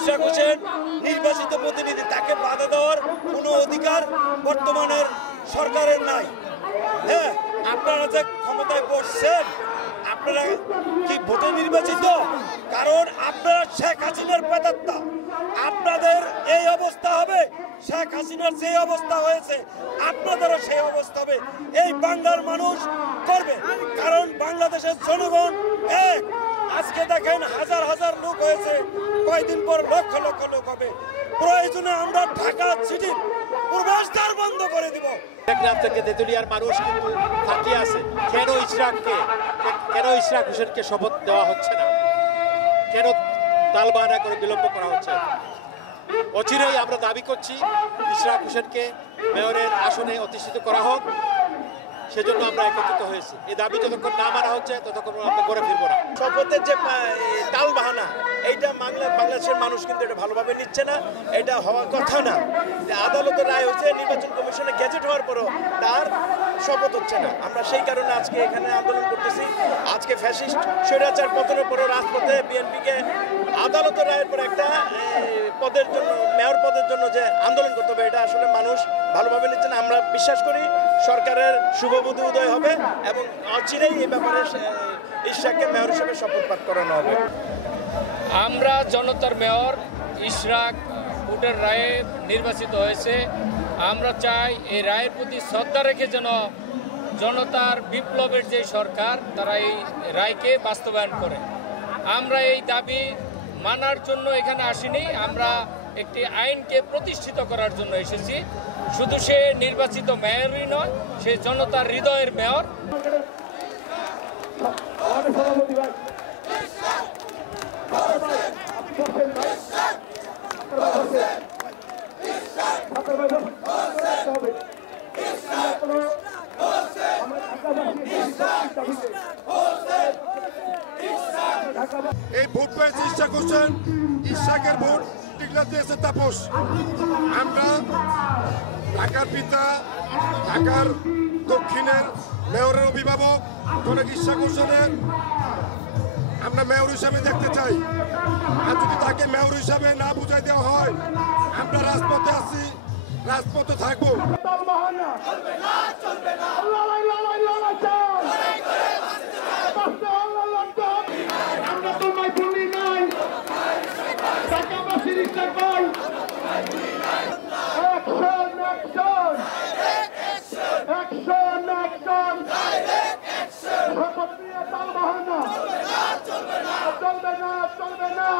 ইশরাক হোসেন নির্বাচিত প্রতিনিধি, তাকে বাধা দেওয়ার কোনো অধিকার বর্তমানের সরকারের নাই। হ্যাঁ, আপনারা যে ক্ষমতায় বসছেন, আপনারা কি ভোটে নির্বাচিত? কারণ আপনারা শেখ হাসিনার প্রেতাত্মা। আপনাদের এই অবস্থা হবে, শেখ হাসিনার যে অবস্থা হয়েছে আপনাদেরও সেই অবস্থা হবে। এই বাংলার মানুষ করবে, কারণ বাংলাদেশের জনগণ এক। আজকে দেখেন হাজার হাজার লোক হয়েছে, কয়েকদিন পর লক্ষ লক্ষ লোক হবে। প্রয়োজনে আমরা ঢাকা সিটির প্রবেশদ্বার বন্ধ করে দিব। টেকনাফ থেকে তেঁতুলিয়ার মানুষ কিন্তু তাকিয়ে আছে, কেন ইশরাক হোসেনকে শপথ দেওয়া হচ্ছে না, কেন তালবাহানা করে বিলম্ব করা হচ্ছে। অচিরেই আমরা দাবি করছি ইশরাক হোসেনকে মেয়রের আসনে অধিষ্ঠিত করা হোক, সেজন্য আমরা একত্রিত হয়েছি। এই দাবি যতক্ষণ না মানা হচ্ছে ততক্ষণ আমরা করে ফিরবো না। শপথের যে তালবাহানা, এইটা বাংলাদেশের মানুষ কিন্তু এটা ভালোভাবে নিচ্ছে না, এটা হওয়ার কথা না। যে আদালতের রায় হচ্ছে, নির্বাচন কমিশনে গেজেট হওয়ার পরও তার শপথ হচ্ছে না। আমরা সেই কারণে আজকে এখানে আন্দোলন করতেছি। আজকে ফ্যাসিস্ট স্বৈরাচার পতনের পরও রাজপথে বিএনপিকে আদালতের রায়ের পর একটা পদের জন্য, মেয়র পদের জন্য যে আন্দোলন করতে হবে, এটা আসলে মানুষ ভালোভাবে নিচ্ছে না। আমরা বিশ্বাস করি সরকারের শুভবুদ্ধি উদয় হবে এবং অচিরেই এই ব্যাপারে ইশরাককে মেয়র হিসেবে শপথ পাঠ করানো হবে। আমরা জনতার মেয়র ইশরাক ভোটের রায়ে নির্বাচিত হয়েছে। আমরা চাই এই রায়ের প্রতি শ্রদ্ধা রেখে যেন জনতার বিপ্লবের যে সরকার, তারা এই রায়কে বাস্তবায়ন করে। আমরা এই দাবি মানার জন্য এখানে আসিনি, আমরা একটি আইনকে প্রতিষ্ঠিত করার জন্য এসেছি। শুধু সে নির্বাচিত মেয়রই নয়, সে জনতার হৃদয়ের মেয়র। এই ভোট পেয়েছে ইশরাক হোসেন, ইশরাকের ভোট টিকলা দিয়েছে তাপস। আমরা ঢাকার পিতা, ঢাকার দক্ষিণের মেয়রের অভিভাবক জনাব ইশরাক হোসেনের আমরা মেয়র হিসাবে দেখতে চাই। আর যদি তাকে মেয়র হিসাবে না বুঝাই দেওয়া হয়, আমরা রাজপথে আছি, রাজপথে থাকবো। চলবে না